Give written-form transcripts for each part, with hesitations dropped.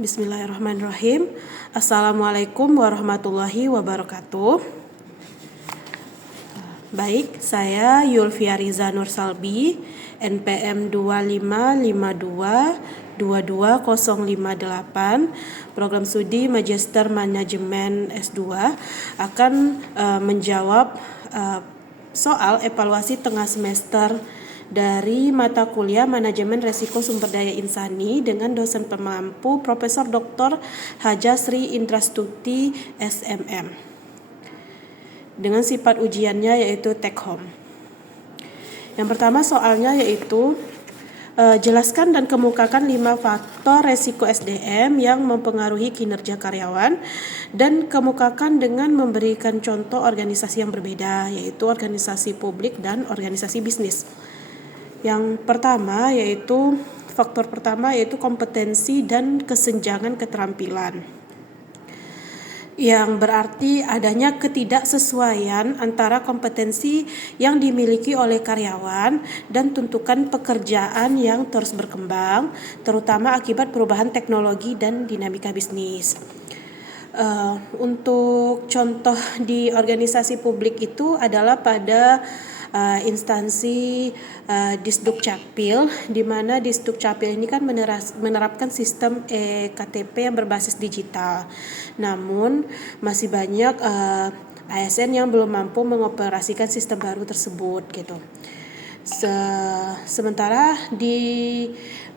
Bismillahirrahmanirrahim. Assalamualaikum warahmatullahi wabarakatuh. Baik, saya Yulvia Riza Nursalbi, NPM 255222058, Program Studi Magister Manajemen S2, akan menjawab soal evaluasi tengah semester dari mata kuliah Manajemen Resiko Sumber Daya Insani dengan dosen pengampu Profesor Dr. Haja Sri Indrastuti SMM. Dengan sifat ujiannya yaitu take home. Yang pertama soalnya yaitu jelaskan dan kemukakan 5 faktor resiko SDM yang mempengaruhi kinerja karyawan dan kemukakan dengan memberikan contoh organisasi yang berbeda, yaitu organisasi publik dan organisasi bisnis. Yang pertama yaitu faktor pertama yaitu kompetensi dan kesenjangan keterampilan, yang berarti adanya ketidaksesuaian antara kompetensi yang dimiliki oleh karyawan dan tuntutan pekerjaan yang terus berkembang, terutama akibat perubahan teknologi dan dinamika bisnis. Untuk contoh di organisasi publik itu adalah pada instansi Disduk Capil, di mana Disduk Capil ini kan menerapkan sistem EKTP yang berbasis digital. Namun masih banyak ASN yang belum mampu mengoperasikan sistem baru tersebut gitu. Sementara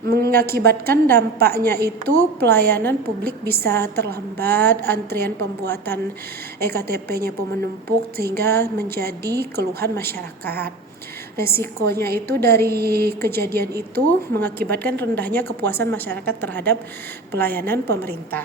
mengakibatkan dampaknya itu pelayanan publik bisa terlambat, antrian pembuatan EKTP-nya pun menumpuk sehingga menjadi keluhan masyarakat. Resikonya itu dari kejadian itu mengakibatkan rendahnya kepuasan masyarakat terhadap pelayanan pemerintah.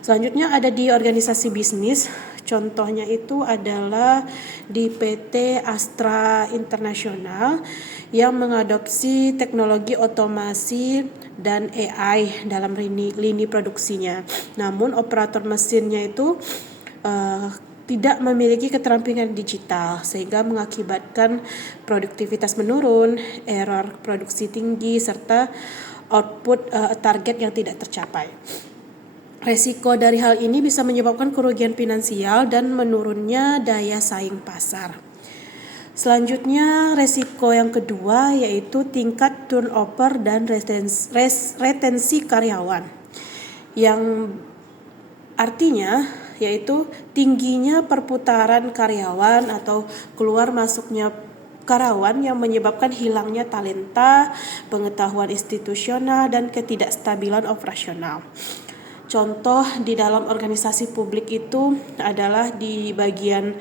Selanjutnya ada di organisasi bisnis, contohnya itu adalah di PT Astra Internasional yang mengadopsi teknologi otomasi dan AI dalam lini produksinya. Namun operator mesinnya itu tidak memiliki keterampilan digital sehingga mengakibatkan produktivitas menurun, error produksi tinggi, serta output target yang tidak tercapai. Resiko dari hal ini bisa menyebabkan kerugian finansial dan menurunnya daya saing pasar. Selanjutnya, resiko yang kedua yaitu tingkat turnover dan retensi karyawan, yang artinya yaitu tingginya perputaran karyawan atau keluar masuknya karyawan yang menyebabkan hilangnya talenta, pengetahuan institusional, dan ketidakstabilan operasional. Contoh di dalam organisasi publik itu adalah di bagian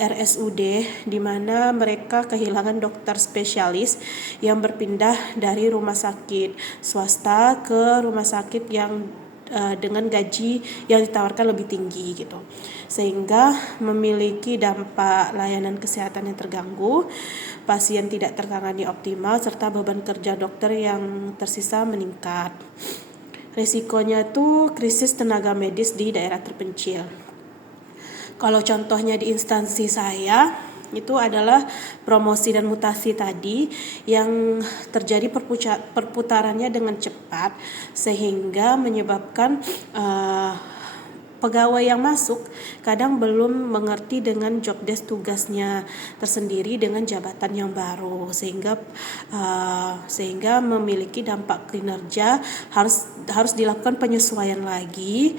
RSUD, di mana mereka kehilangan dokter spesialis yang berpindah dari rumah sakit swasta ke rumah sakit yang dengan gaji yang ditawarkan lebih tinggi gitu, sehingga memiliki dampak layanan kesehatan yang terganggu, pasien tidak tertangani optimal, serta beban kerja dokter yang tersisa meningkat. Risikonya itu krisis tenaga medis di daerah terpencil. Kalau contohnya di instansi saya itu adalah promosi dan mutasi tadi yang terjadi perputarannya dengan cepat sehingga menyebabkan pegawai yang masuk kadang belum mengerti dengan job desk tugasnya tersendiri dengan jabatan yang baru, sehingga memiliki dampak kinerja, harus dilakukan penyesuaian lagi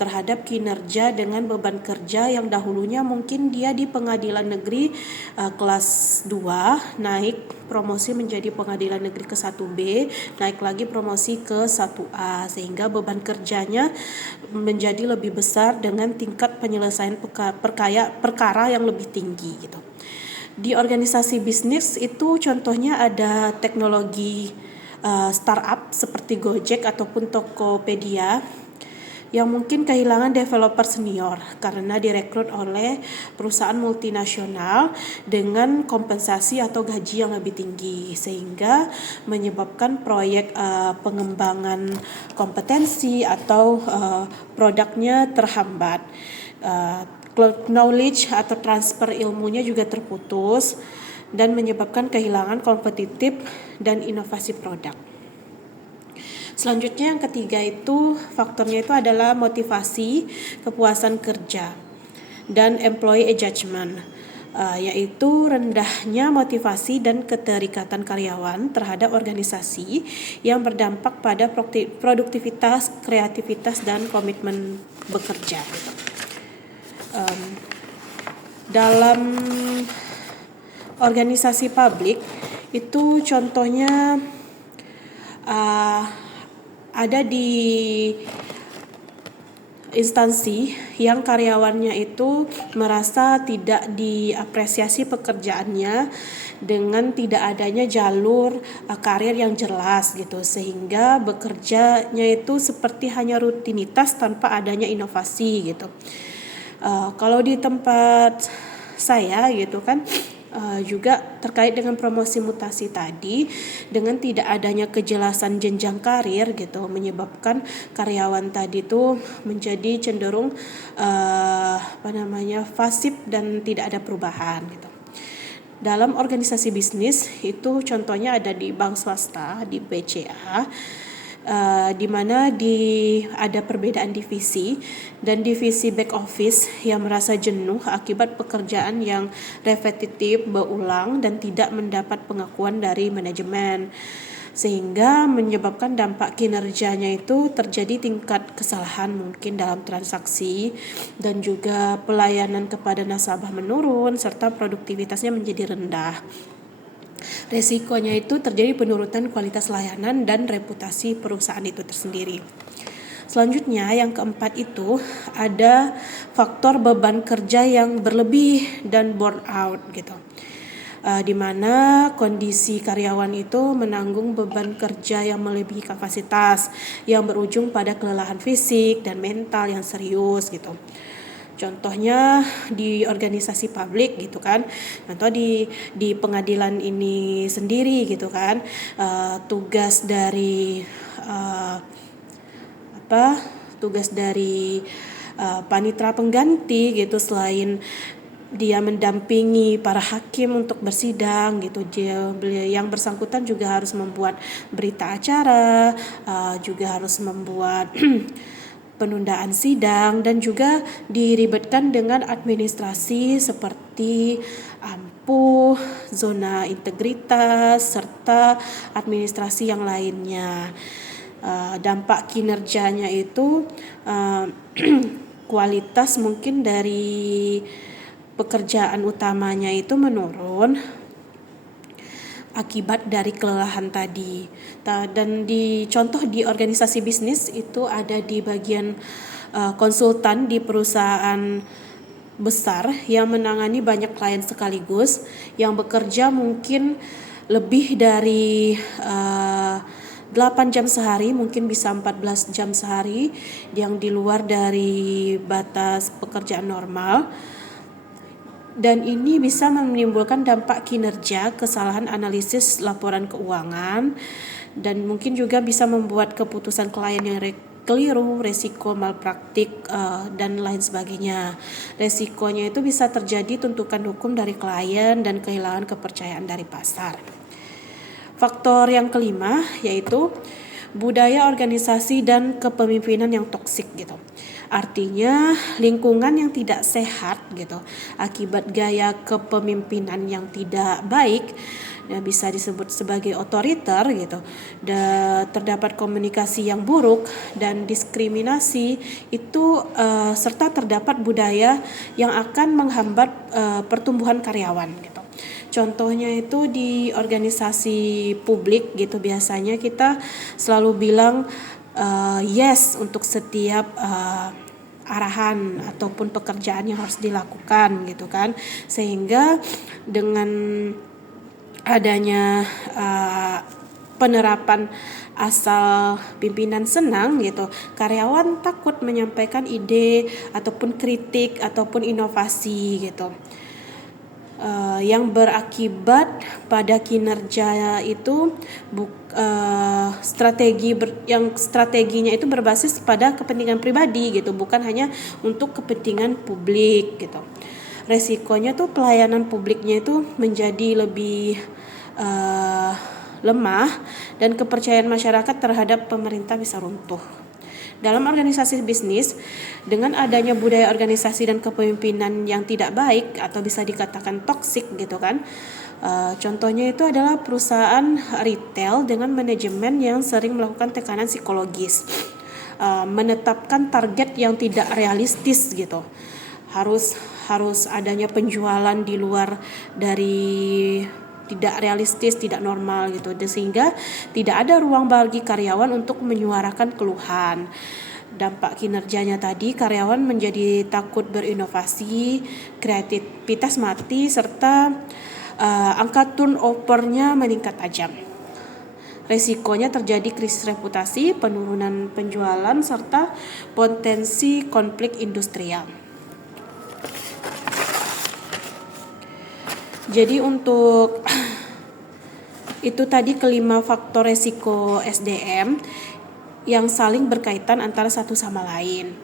terhadap kinerja dengan beban kerja yang dahulunya mungkin dia di pengadilan negeri kelas 2 naik promosi menjadi pengadilan negeri ke 1B, naik lagi promosi ke 1A, sehingga beban kerjanya menjadi lebih besar dengan tingkat penyelesaian perkara yang lebih tinggi gitu. Di organisasi bisnis itu contohnya ada teknologi startup seperti Gojek ataupun Tokopedia yang mungkin kehilangan developer senior karena direkrut oleh perusahaan multinasional dengan kompensasi atau gaji yang lebih tinggi, sehingga menyebabkan proyek pengembangan kompetensi atau produknya terhambat. Knowledge atau transfer ilmunya juga terputus dan menyebabkan kehilangan kompetitif dan inovasi produk. Selanjutnya yang ketiga itu faktornya itu adalah motivasi, kepuasan kerja, dan employee engagement, yaitu rendahnya motivasi dan keterikatan karyawan terhadap organisasi yang berdampak pada produktivitas, kreativitas, dan komitmen bekerja. Dalam organisasi publik itu contohnya ada di instansi yang karyawannya itu merasa tidak diapresiasi pekerjaannya dengan tidak adanya jalur karir yang jelas gitu, sehingga bekerjanya itu seperti hanya rutinitas tanpa adanya inovasi gitu. Kalau di tempat saya gitu kan, juga terkait dengan promosi mutasi tadi, dengan tidak adanya kejelasan jenjang karir gitu menyebabkan karyawan tadi itu menjadi cenderung pasif dan tidak ada perubahan gitu. Dalam organisasi bisnis itu contohnya ada di bank swasta, di BCA, di mana ada perbedaan divisi, dan divisi back office yang merasa jenuh akibat pekerjaan yang repetitif, berulang, dan tidak mendapat pengakuan dari manajemen, sehingga menyebabkan dampak kinerjanya itu terjadi tingkat kesalahan mungkin dalam transaksi, dan juga pelayanan kepada nasabah menurun serta produktivitasnya menjadi rendah. Resikonya itu terjadi penurunan kualitas layanan dan reputasi perusahaan itu tersendiri. Selanjutnya yang keempat itu ada faktor beban kerja yang berlebih dan burnout gitu. Di mana kondisi karyawan itu menanggung beban kerja yang melebihi kapasitas yang berujung pada kelelahan fisik dan mental yang serius gitu. Contohnya di organisasi publik gitu kan, contoh di pengadilan ini sendiri gitu kan, tugas dari panitera pengganti gitu, selain dia mendampingi para hakim untuk bersidang gitu, yang bersangkutan juga harus membuat berita acara, juga harus membuat penundaan sidang, dan juga diribetkan dengan administrasi seperti ampuh, zona integritas, serta administrasi yang lainnya. Dampak kinerjanya itu kualitas mungkin dari pekerjaan utamanya itu menurun akibat dari kelelahan tadi. Dan di contoh di organisasi bisnis itu ada di bagian konsultan di perusahaan besar yang menangani banyak klien sekaligus, yang bekerja mungkin lebih dari 8 jam sehari, mungkin bisa 14 jam sehari, yang di luar dari batas pekerjaan normal. Dan ini bisa menimbulkan dampak kinerja, kesalahan analisis laporan keuangan, dan mungkin juga bisa membuat keputusan klien yang keliru, resiko malpraktik, dan lain sebagainya. Resikonya itu bisa terjadi tuntutan hukum dari klien dan kehilangan kepercayaan dari pasar. Faktor yang kelima yaitu budaya organisasi dan kepemimpinan yang toksik gitu. Artinya lingkungan yang tidak sehat gitu akibat gaya kepemimpinan yang tidak baik, bisa disebut sebagai otoriter gitu. Terdapat komunikasi yang buruk dan diskriminasi itu, serta terdapat budaya yang akan menghambat pertumbuhan karyawan gitu. Contohnya itu di organisasi publik gitu, biasanya kita selalu bilang yes untuk setiap arahan ataupun pekerjaan yang harus dilakukan gitu kan, sehingga dengan adanya penerapan asal pimpinan senang gitu, karyawan takut menyampaikan ide ataupun kritik ataupun inovasi gitu, yang berakibat pada kinerja itu strateginya itu berbasis pada kepentingan pribadi gitu, bukan hanya untuk kepentingan publik gitu. Resikonya tuh pelayanan publiknya itu menjadi lebih lemah dan kepercayaan masyarakat terhadap pemerintah bisa runtuh. Dalam organisasi bisnis, dengan adanya budaya organisasi dan kepemimpinan yang tidak baik atau bisa dikatakan toksik gitu kan. Contohnya itu adalah perusahaan retail dengan manajemen yang sering melakukan tekanan psikologis, menetapkan target yang tidak realistis gitu. Harus adanya penjualan di luar dari tidak realistis, tidak normal gitu, sehingga tidak ada ruang bagi karyawan untuk menyuarakan keluhan. Dampak kinerjanya tadi, karyawan menjadi takut berinovasi, kreativitas mati, serta angka turnover-nya meningkat tajam. Resikonya terjadi krisis reputasi, penurunan penjualan, serta potensi konflik industrial. Jadi untuk itu tadi kelima faktor resiko SDM yang saling berkaitan antara satu sama lain.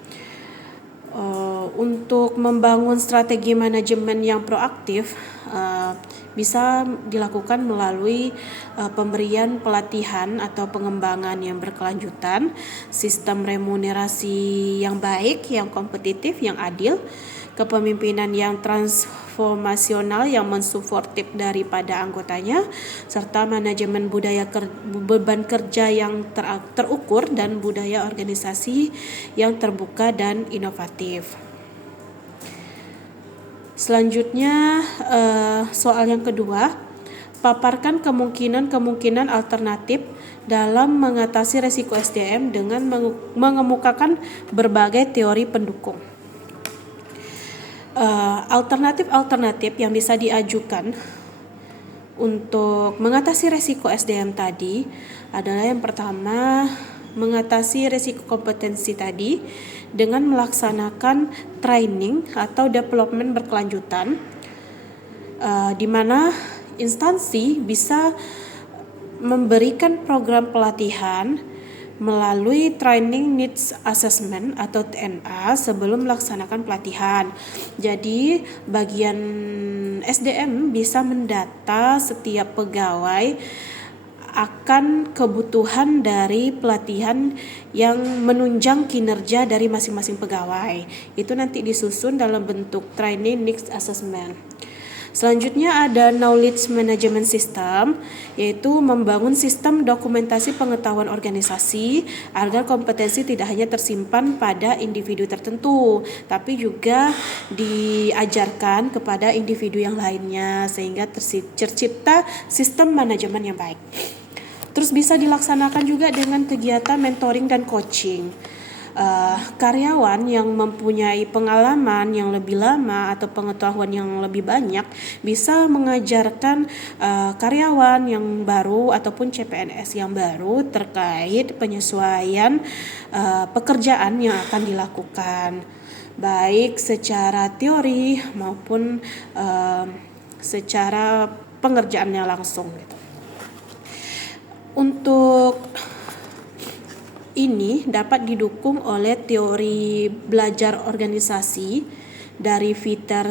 Untuk membangun strategi manajemen yang proaktif bisa dilakukan melalui pemberian pelatihan atau pengembangan yang berkelanjutan, sistem remunerasi yang baik, yang kompetitif, yang adil, kepemimpinan yang transformasional yang mensuportif daripada anggotanya, serta manajemen budaya beban kerja yang terukur dan budaya organisasi yang terbuka dan inovatif. Selanjutnya soal yang kedua, paparkan kemungkinan alternatif dalam mengatasi resiko SDM dengan mengemukakan berbagai teori pendukung. Alternatif yang bisa diajukan untuk mengatasi resiko SDM tadi adalah yang pertama, mengatasi resiko kompetensi tadi dengan melaksanakan training atau development berkelanjutan, di mana instansi bisa memberikan program pelatihan melalui Training Needs Assessment atau TNA sebelum melaksanakan pelatihan. Jadi bagian SDM bisa mendata setiap pegawai akan kebutuhan dari pelatihan yang menunjang kinerja dari masing-masing pegawai. Itu nanti disusun dalam bentuk Training Needs Assessment. Selanjutnya ada Knowledge Management System, yaitu membangun sistem dokumentasi pengetahuan organisasi agar kompetensi tidak hanya tersimpan pada individu tertentu, tapi juga diajarkan kepada individu yang lainnya sehingga tercipta sistem manajemen yang baik. Terus bisa dilaksanakan juga dengan kegiatan mentoring dan coaching. Karyawan yang mempunyai pengalaman yang lebih lama atau pengetahuan yang lebih banyak bisa mengajarkan karyawan yang baru ataupun CPNS yang baru terkait penyesuaian pekerjaan yang akan dilakukan, baik secara teori maupun secara pengerjaannya langsung gitu. Untuk ini dapat didukung oleh teori belajar organisasi dari Fitter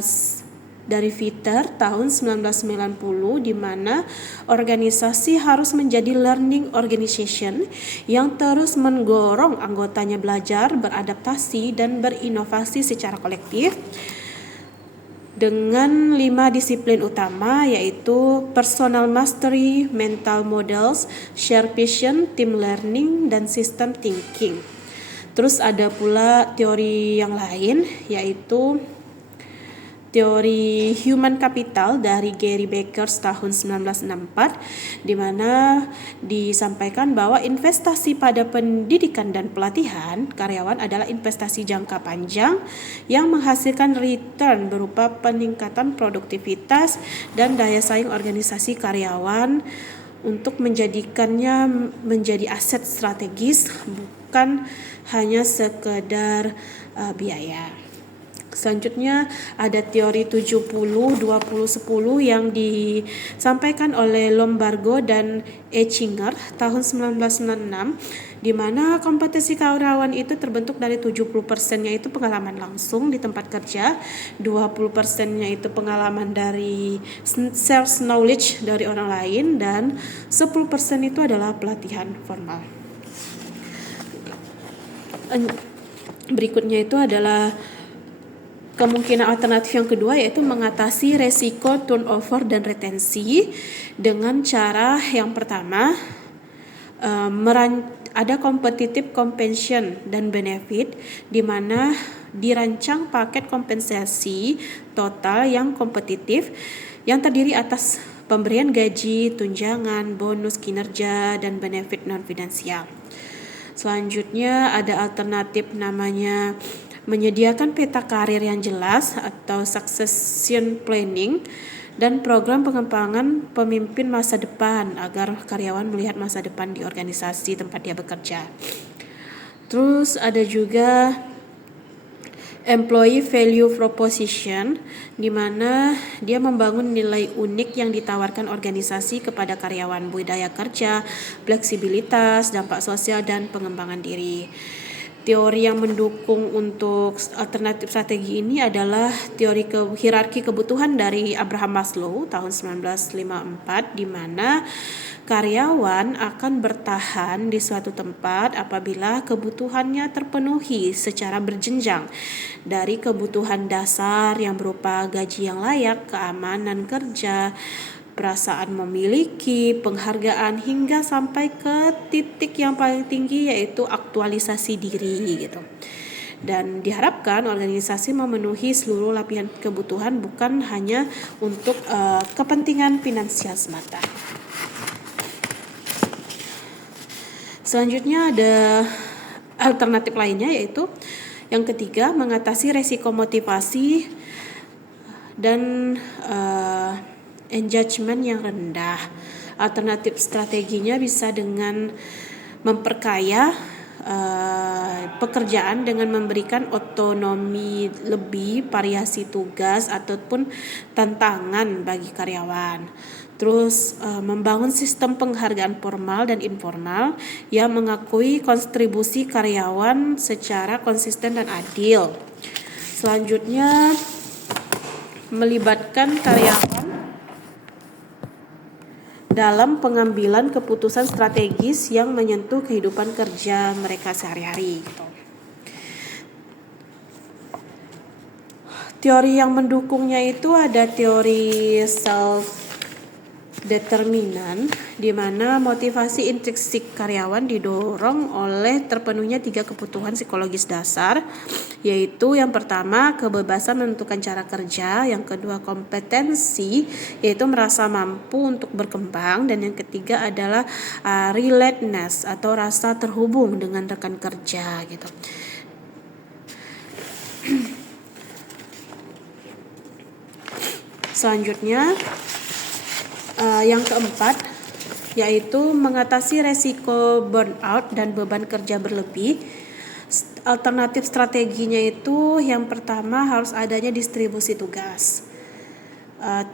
tahun 1990, di mana organisasi harus menjadi learning organization yang terus mendorong anggotanya belajar, beradaptasi, dan berinovasi secara kolektif dengan 5 disiplin utama, yaitu personal mastery, mental models, share vision, team learning, dan system thinking. Terus ada pula teori yang lain, yaitu teori human capital dari Gary Becker tahun 1964, di mana disampaikan bahwa investasi pada pendidikan dan pelatihan karyawan adalah investasi jangka panjang yang menghasilkan return berupa peningkatan produktivitas dan daya saing organisasi karyawan untuk menjadikannya menjadi aset strategis, bukan hanya sekedar biaya. Selanjutnya ada teori 70-20-10 yang disampaikan oleh Lombardo dan Eichinger tahun 1996, di mana kompetensi karyawan itu terbentuk dari 70%-nya itu pengalaman langsung di tempat kerja, 20%-nya itu pengalaman dari self knowledge dari orang lain, dan 10% itu adalah pelatihan formal. Berikutnya itu adalah kemungkinan alternatif yang kedua, yaitu mengatasi resiko turnover dan retensi dengan cara yang pertama, ada competitive compensation dan benefit, di mana dirancang paket kompensasi total yang kompetitif yang terdiri atas pemberian gaji, tunjangan, bonus kinerja, dan benefit non-finansial. Selanjutnya ada alternatif namanya menyediakan peta karir yang jelas atau succession planning dan program pengembangan pemimpin masa depan agar karyawan melihat masa depan di organisasi tempat dia bekerja. Terus ada juga employee value proposition, di mana dia membangun nilai unik yang ditawarkan organisasi kepada karyawan, budaya kerja, fleksibilitas, dampak sosial, dan pengembangan diri. Teori yang mendukung untuk alternatif strategi ini adalah teori hierarki kebutuhan dari Abraham Maslow tahun 1954, di mana karyawan akan bertahan di suatu tempat apabila kebutuhannya terpenuhi secara berjenjang, dari kebutuhan dasar yang berupa gaji yang layak, keamanan kerja, perasaan memiliki, penghargaan, hingga sampai ke titik yang paling tinggi, yaitu aktualisasi diri gitu. Dan diharapkan organisasi memenuhi seluruh lapisan kebutuhan, bukan hanya untuk kepentingan finansial semata. Selanjutnya ada alternatif lainnya, yaitu yang ketiga, mengatasi resiko motivasi dan engagement yang rendah. Alternatif strateginya bisa dengan memperkaya pekerjaan dengan memberikan otonomi lebih, variasi tugas ataupun tantangan bagi karyawan. Terus membangun sistem penghargaan formal dan informal yang mengakui kontribusi karyawan secara konsisten dan adil. Selanjutnya melibatkan karyawan dalam pengambilan keputusan strategis yang menyentuh kehidupan kerja mereka sehari-hari gitu. Teori yang mendukungnya itu ada teori self determinan, di mana motivasi intrinsik karyawan didorong oleh terpenuhnya 3 kebutuhan psikologis dasar, yaitu yang pertama kebebasan menentukan cara kerja, yang kedua kompetensi, yaitu merasa mampu untuk berkembang, dan yang ketiga adalah relatedness atau rasa terhubung dengan rekan kerja gitu. Selanjutnya yang keempat, yaitu mengatasi resiko burnout dan beban kerja berlebih. Alternatif strateginya itu yang pertama harus adanya distribusi tugas.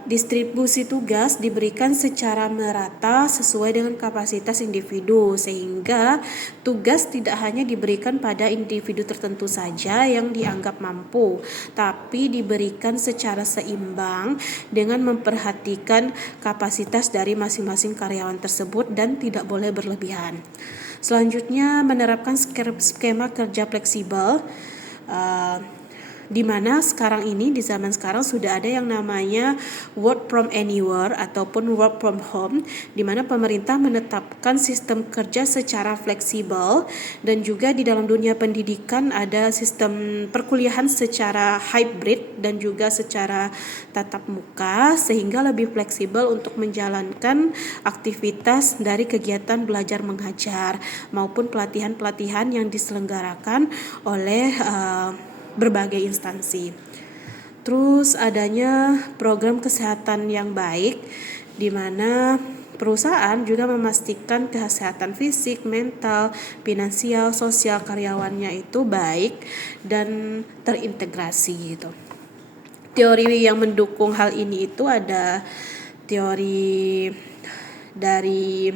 Distribusi tugas diberikan secara merata sesuai dengan kapasitas individu, sehingga tugas tidak hanya diberikan pada individu tertentu saja yang dianggap mampu, tapi diberikan secara seimbang dengan memperhatikan kapasitas dari masing-masing karyawan tersebut dan tidak boleh berlebihan. Selanjutnya menerapkan skema kerja fleksibel, di mana sekarang ini di zaman sekarang sudah ada yang namanya work from anywhere ataupun work from home, di mana pemerintah menetapkan sistem kerja secara fleksibel, dan juga di dalam dunia pendidikan ada sistem perkuliahan secara hybrid dan juga secara tatap muka, sehingga lebih fleksibel untuk menjalankan aktivitas dari kegiatan belajar mengajar maupun pelatihan-pelatihan yang diselenggarakan oleh berbagai instansi. Terus adanya program kesehatan yang baik, di mana Perusahaan juga memastikan kesehatan fisik, mental, finansial, sosial karyawannya itu baik dan terintegrasi gitu. Teori yang mendukung hal ini itu ada teori dari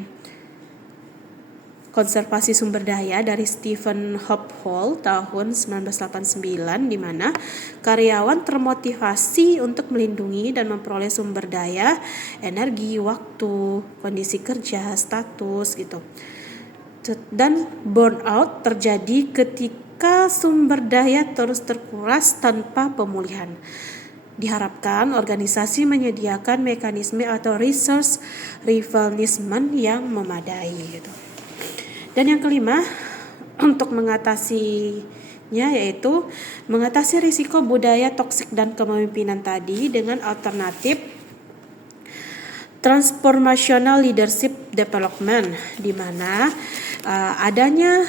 konservasi sumber daya dari Stephen Hopewell tahun 1989, di mana karyawan termotivasi untuk melindungi dan memperoleh sumber daya, energi, waktu, kondisi kerja, status gitu. Dan burnout terjadi ketika sumber daya terus terkuras tanpa pemulihan. Diharapkan organisasi menyediakan mekanisme atau resource replenishment yang memadai gitu. Dan yang kelima, untuk mengatasinya yaitu mengatasi risiko budaya toksik dan kepemimpinan tadi dengan alternatif transformational leadership development, di mana adanya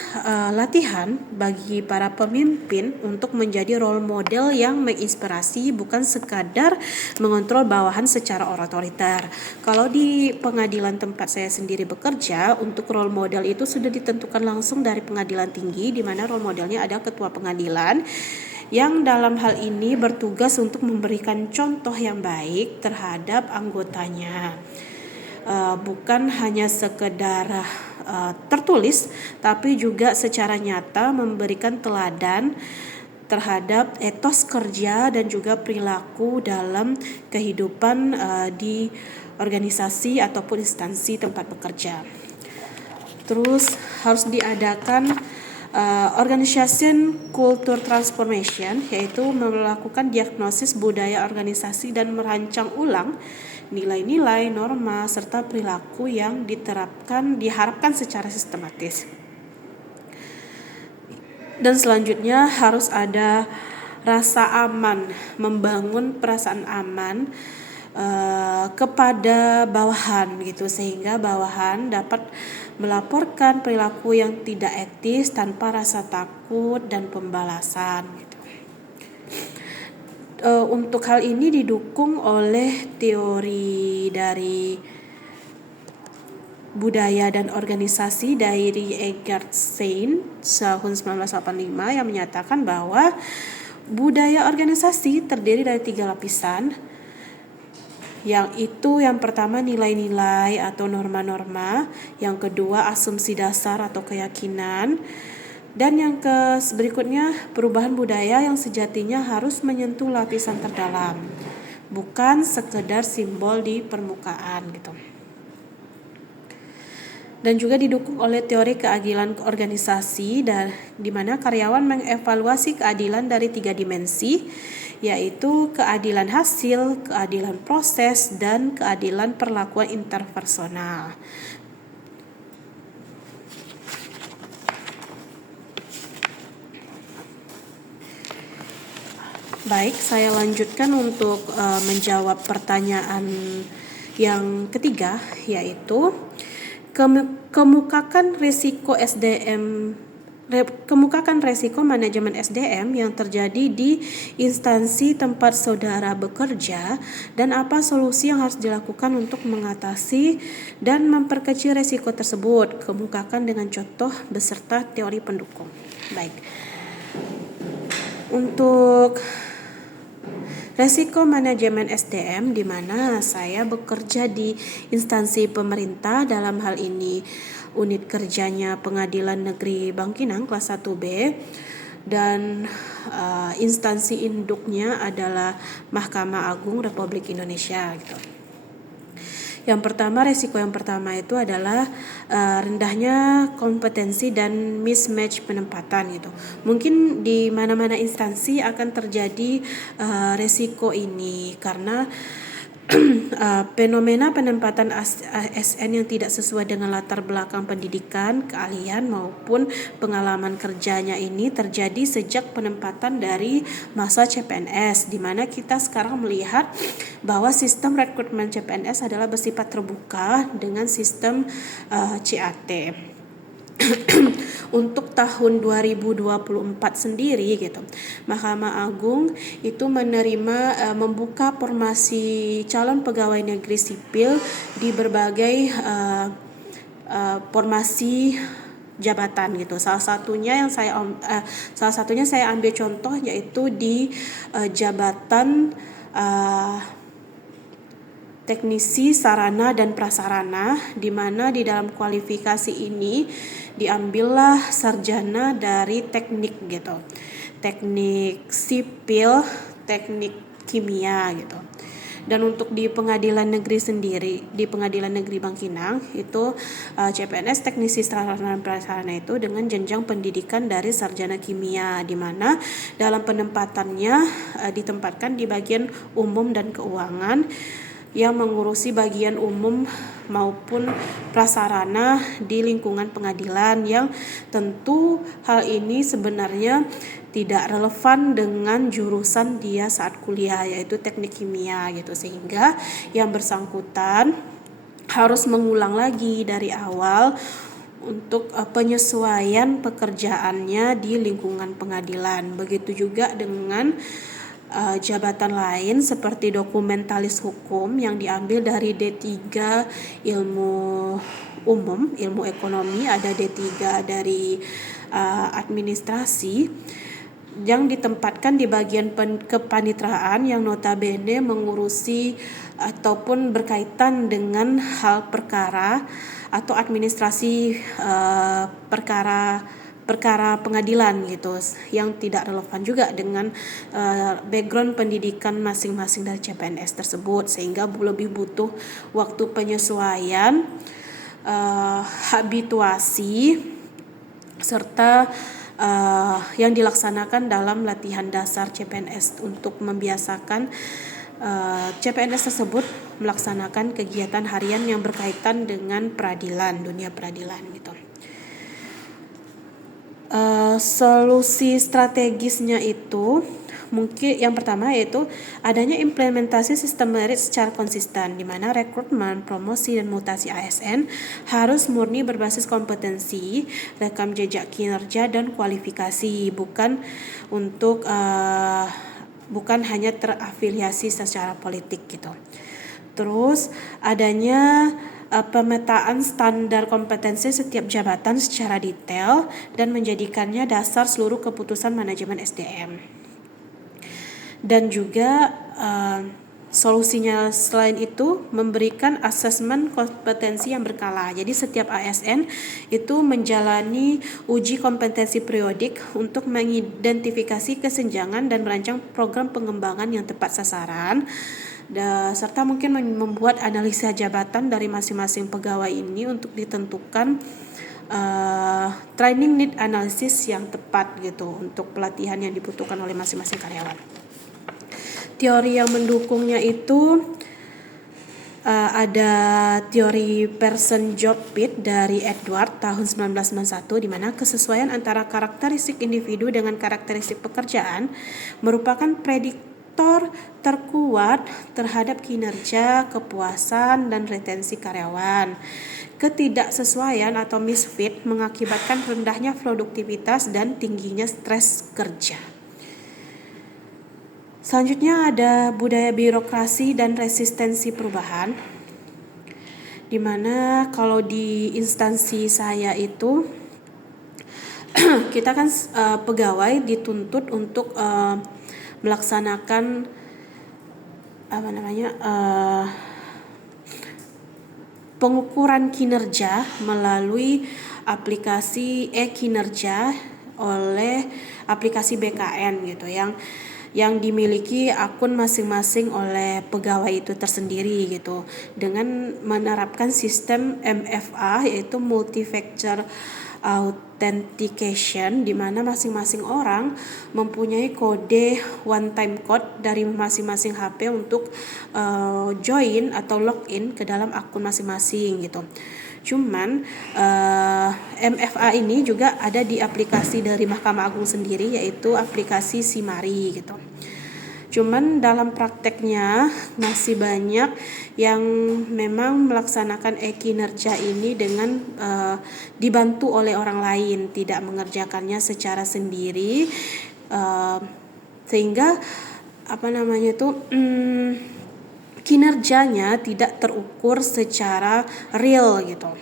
latihan bagi para pemimpin untuk menjadi role model yang menginspirasi, bukan sekadar mengontrol bawahan secara otoriter. Kalau di pengadilan tempat saya sendiri bekerja, untuk role model itu sudah ditentukan langsung dari pengadilan tinggi, di mana role modelnya ada ketua pengadilan yang dalam hal ini bertugas untuk memberikan contoh yang baik terhadap anggotanya. Bukan hanya sekedar tertulis, tapi juga secara nyata memberikan teladan terhadap etos kerja dan juga perilaku dalam kehidupan di organisasi ataupun instansi tempat bekerja. Terus harus diadakan organization culture transformation, yaitu melakukan diagnosis budaya organisasi dan merancang ulang nilai-nilai, norma, serta perilaku yang diharapkan secara sistematis. Dan selanjutnya harus ada rasa aman, membangun perasaan aman kepada bawahan gitu, sehingga bawahan dapat melaporkan perilaku yang tidak etis tanpa rasa takut dan pembalasan gitu. Untuk hal ini didukung oleh teori dari budaya dan organisasi dari Eggert Sein tahun 1985 yang menyatakan bahwa budaya organisasi terdiri dari 3 lapisan, yang itu yang pertama nilai-nilai atau norma-norma, yang kedua asumsi dasar atau keyakinan, dan yang berikutnya perubahan budaya yang sejatinya harus menyentuh lapisan terdalam, bukan sekedar simbol di permukaan gitu. Dan juga didukung oleh teori keadilan organisasi, dan di mana karyawan mengevaluasi keadilan dari 3 dimensi, yaitu keadilan hasil, keadilan proses, dan keadilan perlakuan interpersonal. Baik, saya lanjutkan untuk menjawab pertanyaan yang ketiga, yaitu kemukakan resiko manajemen SDM yang terjadi di instansi tempat saudara bekerja, dan apa solusi yang harus dilakukan untuk mengatasi dan memperkecil resiko tersebut. Kemukakan dengan contoh beserta teori pendukung. Baik. Untuk resiko manajemen SDM, di mana saya bekerja di instansi pemerintah, dalam hal ini unit kerjanya Pengadilan Negeri Bangkinang kelas 1B, dan instansi induknya adalah Mahkamah Agung Republik Indonesia gitu. Resiko yang pertama itu adalah rendahnya kompetensi dan mismatch penempatan gitu. Mungkin di mana-mana instansi akan terjadi resiko ini karena fenomena penempatan ASN yang tidak sesuai dengan latar belakang pendidikan, keahlian maupun pengalaman kerjanya ini terjadi sejak penempatan dari masa CPNS, di mana kita sekarang melihat bahwa sistem rekrutmen CPNS adalah bersifat terbuka dengan sistem CAT. untuk tahun 2024 sendiri gitu, Mahkamah Agung itu membuka formasi calon pegawai negeri sipil di berbagai formasi jabatan gitu. Salah satunya saya ambil contoh yaitu di jabatan teknisi sarana dan prasarana, di mana di dalam kualifikasi ini diambillah sarjana dari teknik gitu, teknik sipil, teknik kimia gitu. Dan untuk di pengadilan negeri sendiri, di pengadilan negeri Bangkinang itu CPNS teknisi sarana dan prasarana itu dengan jenjang pendidikan dari sarjana kimia, di mana dalam penempatannya ditempatkan di bagian umum dan keuangan yang mengurusi bagian umum maupun prasarana di lingkungan pengadilan, yang tentu hal ini sebenarnya tidak relevan dengan jurusan dia saat kuliah, yaitu teknik kimia gitu, sehingga yang bersangkutan harus mengulang lagi dari awal untuk penyesuaian pekerjaannya di lingkungan pengadilan. Begitu juga dengan jabatan lain seperti dokumentalis hukum yang diambil dari D3 ilmu umum, ilmu ekonomi, ada D3 dari administrasi, yang ditempatkan di bagian kepanitraan yang notabene mengurusi ataupun berkaitan dengan hal perkara atau administrasi perkara pengadilan gitu, yang tidak relevan juga dengan background pendidikan masing-masing dari CPNS tersebut, sehingga lebih butuh waktu penyesuaian, habituasi, serta yang dilaksanakan dalam latihan dasar CPNS untuk membiasakan CPNS tersebut melaksanakan kegiatan harian yang berkaitan dengan peradilan, dunia peradilan gitu. Solusi strategisnya itu mungkin yang pertama yaitu adanya implementasi sistem merit secara konsisten, di mana rekrutmen, promosi, dan mutasi ASN harus murni berbasis kompetensi, rekam jejak kinerja, dan kualifikasi, bukan hanya terafiliasi secara politik gitu. Terus adanya pemetaan standar kompetensi setiap jabatan secara detail dan menjadikannya dasar seluruh keputusan manajemen SDM. Dan juga solusinya selain itu memberikan asesmen kompetensi yang berkala. Jadi setiap ASN itu menjalani uji kompetensi periodik untuk mengidentifikasi kesenjangan dan merancang program pengembangan yang tepat sasaran, serta mungkin membuat analisa jabatan dari masing-masing pegawai ini untuk ditentukan training need analysis yang tepat gitu untuk pelatihan yang dibutuhkan oleh masing-masing karyawan. Teori yang mendukungnya itu ada teori person job fit dari Edward tahun 1991, di mana kesesuaian antara karakteristik individu dengan karakteristik pekerjaan merupakan prediktor terkuat terhadap kinerja, kepuasan, dan retensi karyawan. Ketidaksesuaian atau misfit mengakibatkan rendahnya produktivitas dan tingginya stres kerja. Selanjutnya ada budaya birokrasi dan resistensi perubahan, di mana kalau di instansi saya itu kita kan pegawai dituntut untuk melaksanakan pengukuran kinerja melalui aplikasi e-kinerja oleh aplikasi BKN gitu, yang dimiliki akun masing-masing oleh pegawai itu tersendiri gitu, dengan menerapkan sistem MFA yaitu multi-factor authentication, di mana masing-masing orang mempunyai kode one time code dari masing-masing HP untuk join atau login ke dalam akun masing-masing gitu. Cuman MFA ini juga ada di aplikasi dari Mahkamah Agung sendiri, yaitu aplikasi Simari gitu. Cuman dalam prakteknya masih banyak yang memang melaksanakan kinerja ini dengan dibantu oleh orang lain, tidak mengerjakannya secara sendiri, sehingga kinerjanya tidak terukur secara real gitu.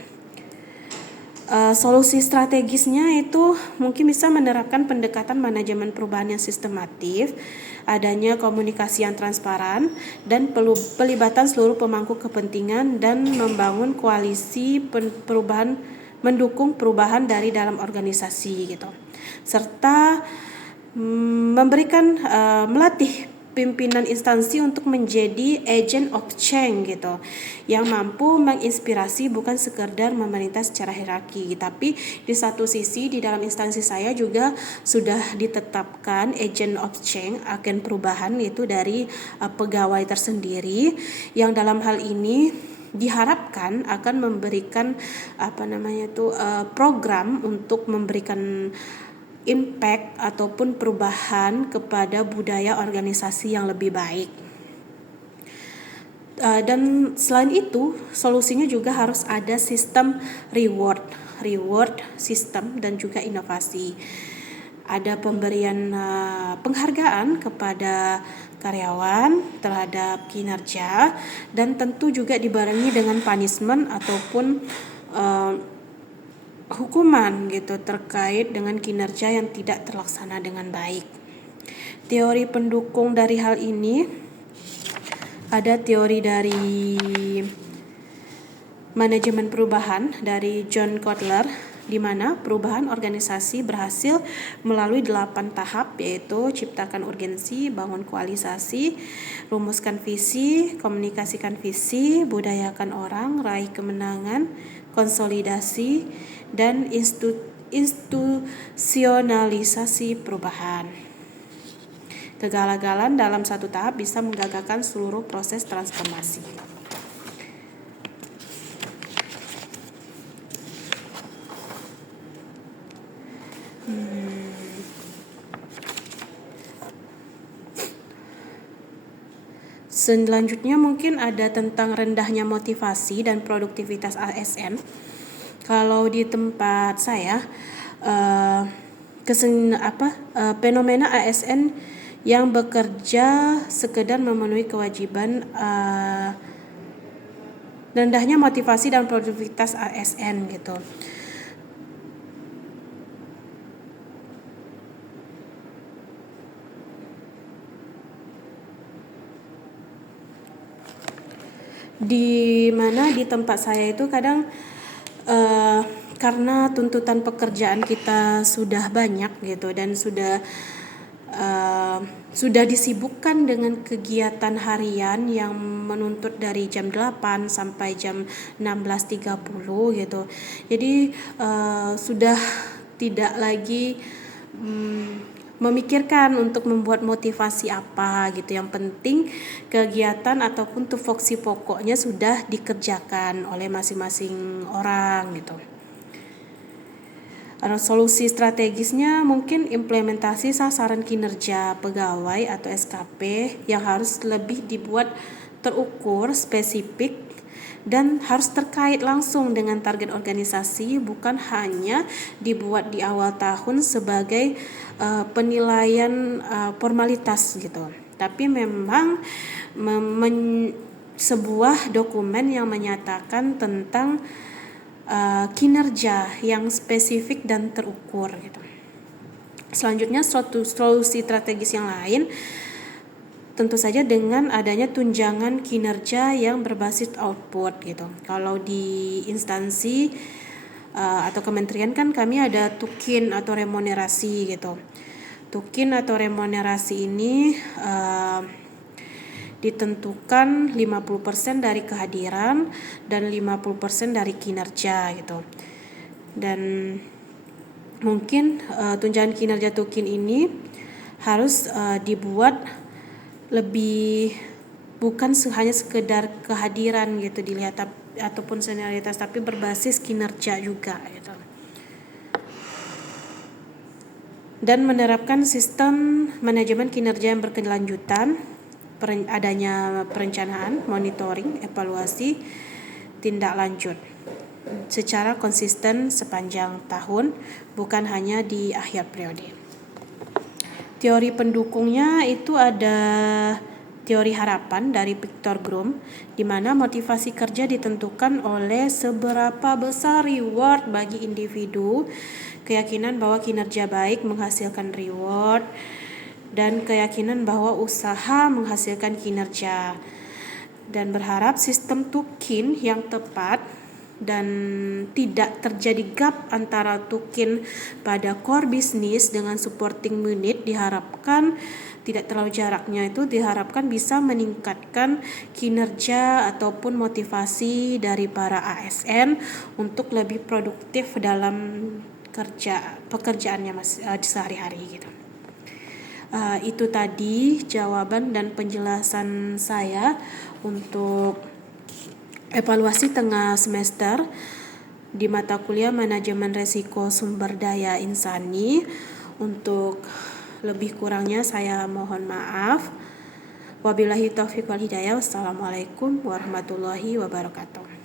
Solusi strategisnya itu mungkin bisa menerapkan pendekatan manajemen perubahan yang sistematif, adanya komunikasi yang transparan, dan pelibatan seluruh pemangku kepentingan, dan membangun koalisi perubahan, mendukung perubahan dari dalam organisasi gitu, serta melatih pimpinan instansi untuk menjadi agent of change gitu, yang mampu menginspirasi bukan sekedar memerintah secara hierarki. Tapi di satu sisi di dalam instansi saya juga sudah ditetapkan agent of change, agen perubahan, itu dari pegawai tersendiri, yang dalam hal ini diharapkan akan memberikan program untuk memberikan impact ataupun perubahan kepada budaya organisasi yang lebih baik. Dan selain itu, solusinya juga harus ada sistem reward sistem, dan juga inovasi. Ada pemberian penghargaan kepada karyawan terhadap kinerja, dan tentu juga dibarengi dengan punishment ataupun hukuman gitu terkait dengan kinerja yang tidak terlaksana dengan baik. Teori pendukung dari hal ini ada teori dari manajemen perubahan dari John Kotler, di mana perubahan organisasi berhasil melalui 8 tahap, yaitu ciptakan urgensi, bangun koalisasi, rumuskan visi, komunikasikan visi, budayakan orang, raih kemenangan, konsolidasi, dan institusionalisasi perubahan. Kegagalan dalam satu tahap bisa menggagalkan seluruh proses transformasi. Selanjutnya mungkin ada tentang rendahnya motivasi dan produktivitas ASN. Kalau di tempat saya, fenomena ASN yang bekerja sekedar memenuhi kewajiban, rendahnya motivasi dan produktivitas ASN gitu. Di mana di tempat saya itu kadang karena tuntutan pekerjaan kita sudah banyak gitu, dan sudah disibukkan dengan kegiatan harian yang menuntut dari jam 8 sampai jam 16.30 gitu. Jadi sudah tidak lagi memikirkan untuk membuat motivasi apa gitu. Yang penting kegiatan ataupun tupoksi pokoknya sudah dikerjakan oleh masing-masing orang gitu. Solusi strategisnya mungkin implementasi sasaran kinerja pegawai atau SKP yang harus lebih dibuat terukur, spesifik, dan harus terkait langsung dengan target organisasi, bukan hanya dibuat di awal tahun sebagai penilaian formalitas gitu. Tapi memang sebuah dokumen yang menyatakan tentang kinerja yang spesifik dan terukur gitu. Selanjutnya solusi strategis yang lain tentu saja dengan adanya tunjangan kinerja yang berbasis output gitu. Kalau di instansi atau kementerian kan kami ada tukin atau remunerasi gitu. Tukin atau remunerasi ini ditentukan 50% dari kehadiran dan 50% dari kinerja gitu. Dan mungkin tunjangan kinerja tukin ini harus dibuat lebih, bukan hanya sekedar kehadiran gitu dilihat ataupun senioritas, tapi berbasis kinerja juga gitu. dan menerapkan sistem manajemen kinerja yang berkelanjutan, adanya perencanaan, monitoring, evaluasi, tindak lanjut secara konsisten sepanjang tahun, bukan hanya di akhir periode. Teori pendukungnya itu ada teori harapan dari Victor Grum, di mana motivasi kerja ditentukan oleh seberapa besar reward bagi individu, keyakinan bahwa kinerja baik menghasilkan reward, dan keyakinan bahwa usaha menghasilkan kinerja, dan berharap sistem tukin yang tepat dan tidak terjadi gap antara tukin pada core bisnis dengan supporting unit diharapkan tidak terlalu jaraknya itu diharapkan bisa meningkatkan kinerja ataupun motivasi dari para ASN untuk lebih produktif dalam pekerjaannya sehari-hari gitu. Itu tadi jawaban dan penjelasan saya untuk evaluasi tengah semester di mata kuliah manajemen resiko sumber daya insani. Untuk lebih kurangnya saya mohon maaf. Wabillahi taufiq wal hidayah. Wassalamualaikum warahmatullahi wabarakatuh.